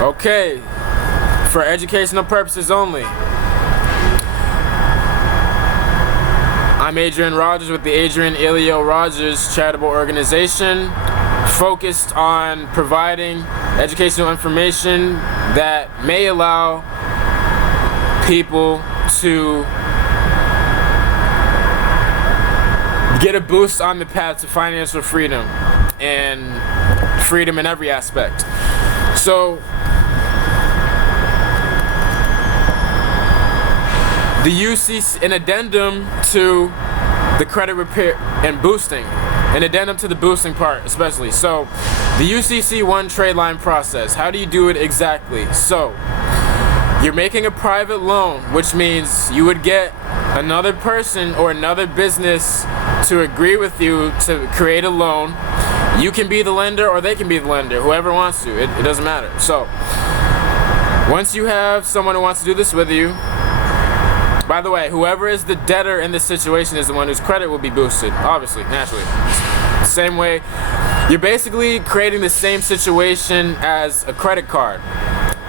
Okay, for educational purposes only. I'm Adrian Rogers with the Adrian Elio Rogers charitable organization, focused on providing educational information that may allow people to get a boost on the path to financial freedom and freedom in every aspect. So the UCC, an addendum to the credit repair and boosting, an addendum to the boosting part especially. So the UCC-1 Tradeline process, how do you do it exactly? So you're making a private loan, which means you would get another person or another business to agree with you to create a loan. You can be the lender or they can be the lender, whoever wants to, it doesn't matter. So once you have someone who wants to do this with you, by the way, whoever is the debtor in this situation is the one whose credit will be boosted, obviously, naturally. Same way, you're basically creating the same situation as a credit card.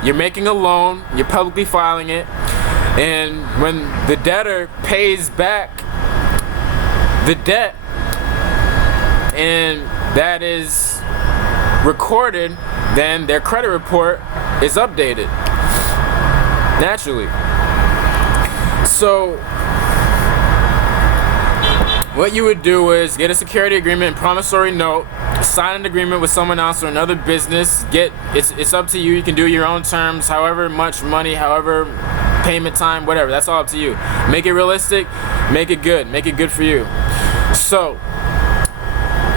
You're making a loan, you're publicly filing it, and when the debtor pays back the debt, and that is recorded, then their credit report is updated, naturally. So what you would do is get a security agreement and promissory note, sign an agreement with someone else or another business. It's up to you. You can do your own terms, however much money, however payment time, whatever. That's all up to you. Make it realistic, make it good for you. So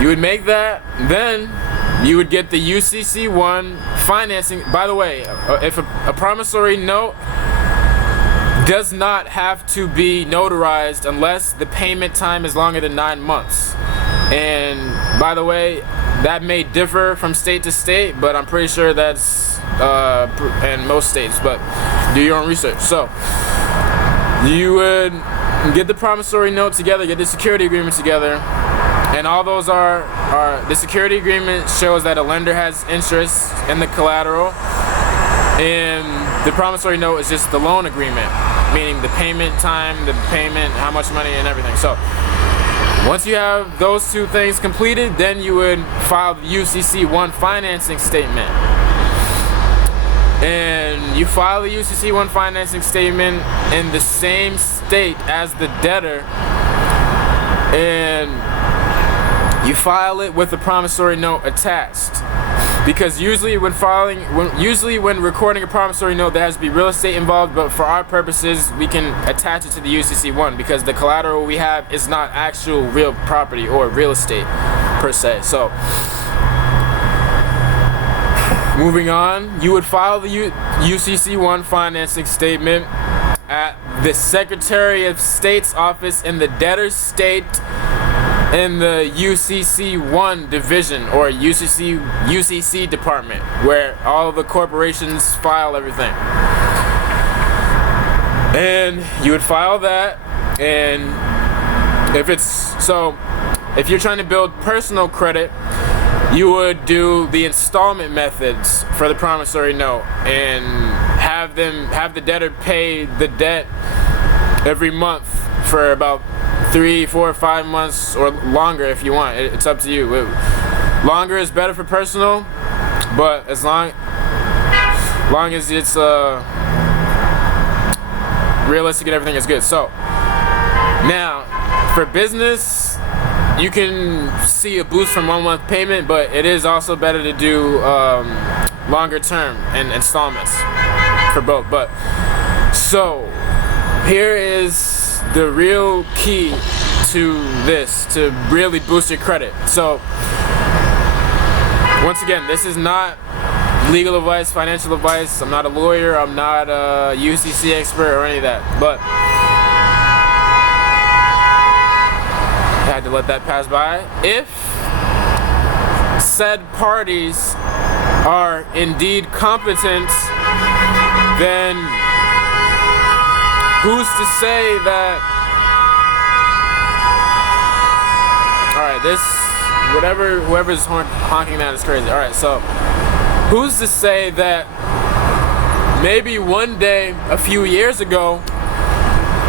you would make that, then you would get the UCC-1 financing. By the way, if a promissory note does not have to be notarized unless the payment time is longer than 9 months. And by the way, that may differ from state to state, but I'm pretty sure that's in most states, but do your own research. So you would get the promissory note together, get the security agreement together, and all those are the security agreement shows that a lender has interest in the collateral, and the promissory note is just the loan agreement, meaning the payment time, the payment, how much money, and everything. So once you have those two things completed, then you would file the UCC-1 financing statement. And you file the UCC-1 financing statement in the same state as the debtor, and you file it with the promissory note attached. Because usually when recording a promissory note, there has to be real estate involved, but for our purposes, we can attach it to the UCC-1 because the collateral we have is not actual real property or real estate per se. So moving on, you would file the UCC-1 financing statement at the Secretary of State's office in the debtor's state, in the UCC-1 division or UCC department, where all the corporations file everything. And you would file that, and if you're trying to build personal credit, you would do the installment methods for the promissory note and have the debtor pay the debt every month for about 3, 4, 5 months or longer if you want. It's up to you. Longer is better for personal, but as long as it's realistic and everything is good. So now for business, you can see a boost from 1 month payment, but it is also better to do longer term and installments for both. But so here is the real key to this, to really boost your credit. So once again, this is not legal advice, financial advice. I'm not a lawyer, I'm not a UCC expert or any of that, but I had to let that pass by. If said parties are indeed competent, then who's to say that, alright, whoever's honking that is crazy. Alright, so who's to say that maybe one day, a few years ago,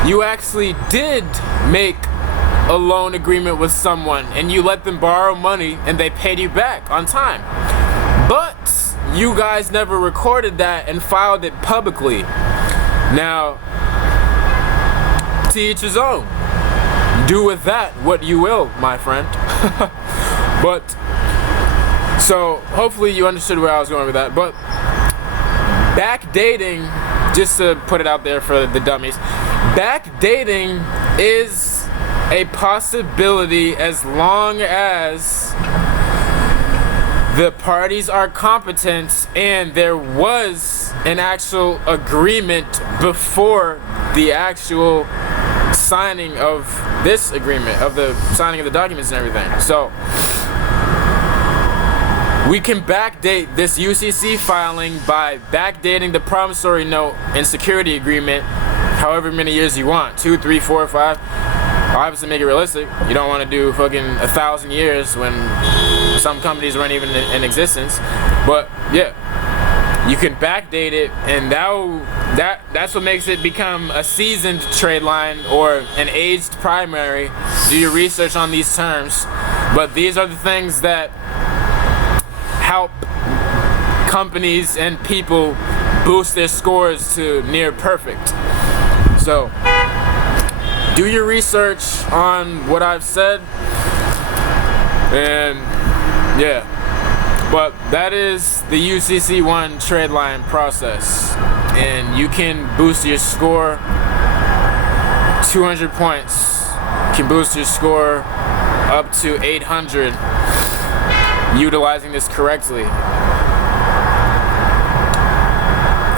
you actually did make a loan agreement with someone and you let them borrow money and they paid you back on time. But you guys never recorded that and filed it publicly. Now, to each his own. Do with that what you will, my friend. But, so, hopefully you understood where I was going with that. But, backdating, just to put it out there for the dummies, backdating is a possibility as long as the parties are competent and there was an actual agreement before the actual signing of this agreement, of the signing of the documents and everything. So we can backdate this UCC filing by backdating the promissory note and security agreement however many years you want, 2, 3, 4, 5. Obviously make it realistic. You don't want to do fucking 1,000 years when some companies weren't even in existence. But yeah, you can backdate it, and that's what makes it become a seasoned trade line or an aged primary. Do your research on these terms, but these are the things that help companies and people boost their scores to near perfect. So do your research on what I've said, and yeah. But that is the UCC-1 Tradeline process, and you can boost your score 200 points. You can boost your score up to 800 utilizing this correctly.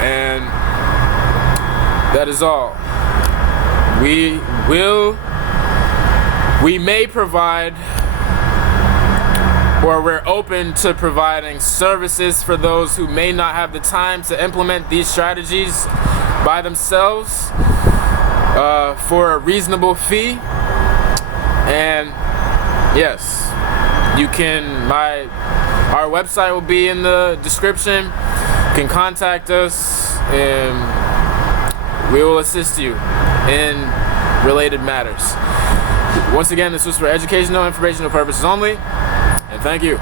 And that is all. We may provide, or we're open to providing services for those who may not have the time to implement these strategies by themselves for a reasonable fee. And yes, you can, our website will be in the description. You can contact us and we will assist you in related matters. Once again, this was for educational, informational purposes only. And thank you.